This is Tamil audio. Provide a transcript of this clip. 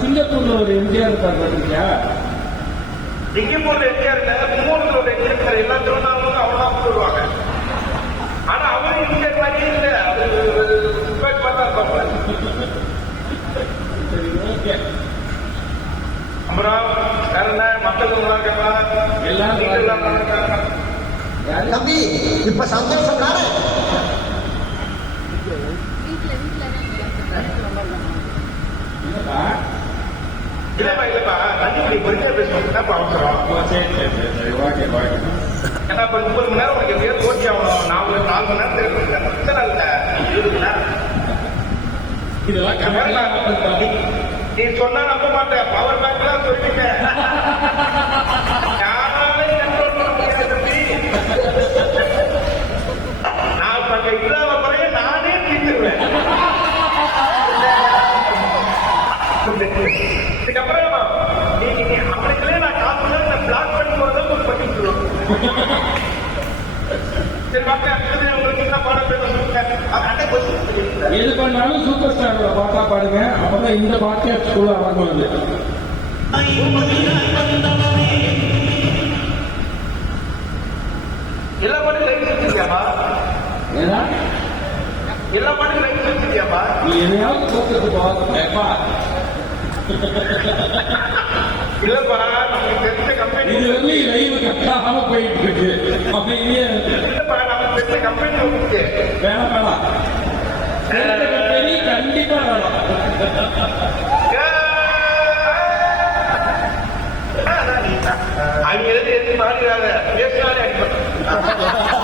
சிங்கப்பூர்ல ஒரு எம்ஜிஆர் இருக்கார் பாத்தீங்களா? சிங்கப்பூர்ல எம்ஜிஆர் மூணு ஒரு எம்ஜிஆர் எல்லா திருவண்ணாமலும் அவனா போடுவாங்க. ஆனா அவரு எம்ஜிஆர் மாதிரி இல்ல, அப்புறம் வேற என்ன மக்கள் எல்லாம் தம்பி இப்ப சந்தோஷம் தானே? இல்லப்பா இல்லப்பா நன்றி பொறுமையா பேசணும் அவசரம். ஏன்னா இப்ப 30 மணி நேரம் உனக்கு எப்படியோ தோற்றி ஆகணும். 4 மணி நேரம் பிரச்சனை இல்லை. 20 நேரம் நீ சொன்னா நம்ப மாட்டேன். பவர் பேங்க் எல்லாம் சொல்லிட்டு யாராலையும் கண்ட்ரோல் பண்ண முடியாது தம்பி. நான் இப்ப இல்லாத முறைய நானே தீர்த்துருவேன். இதுக்கப்புறம் நீங்க அவனுக்குள்ளே நான் காசு பிளாக் பண்ணி போறதை ஒரு பண்ணி விட்டுருவோம். சரி மக்கள் உங்களுக்கு என்ன பாடம் எது பண்ணாலும் சூப்பர் ஸ்டார் பாட்டா பாடுங்க. அப்பதான் இந்த பாட்காஸ்ட் ஸ்கூல்ல அடங்குவது. எல்லா பாட்டும் லைட் வச்சிருக்கியாமா? ஏன்னா எல்லா பாட்டும் லைட் வச்சிருக்கியாமா? நீ எதையாவது கூப்பிட்டு போப்பா. இல்லப்பா நமக்கு தெரிஞ்ச கம்பெனி இது வந்து லைவ் கட்டாம போயிட்டு இருக்கு. அப்படியே இல்லப்பா நமக்கு தெரிஞ்ச கம்பெனி வந்துச்சு. வேணாம் வேணாம், கம்பெனி கண்டிப்பா வேணாம். அவங்க எதிர்த்து மாறிடாத பேசினாலே அடிப்பட்டேன்.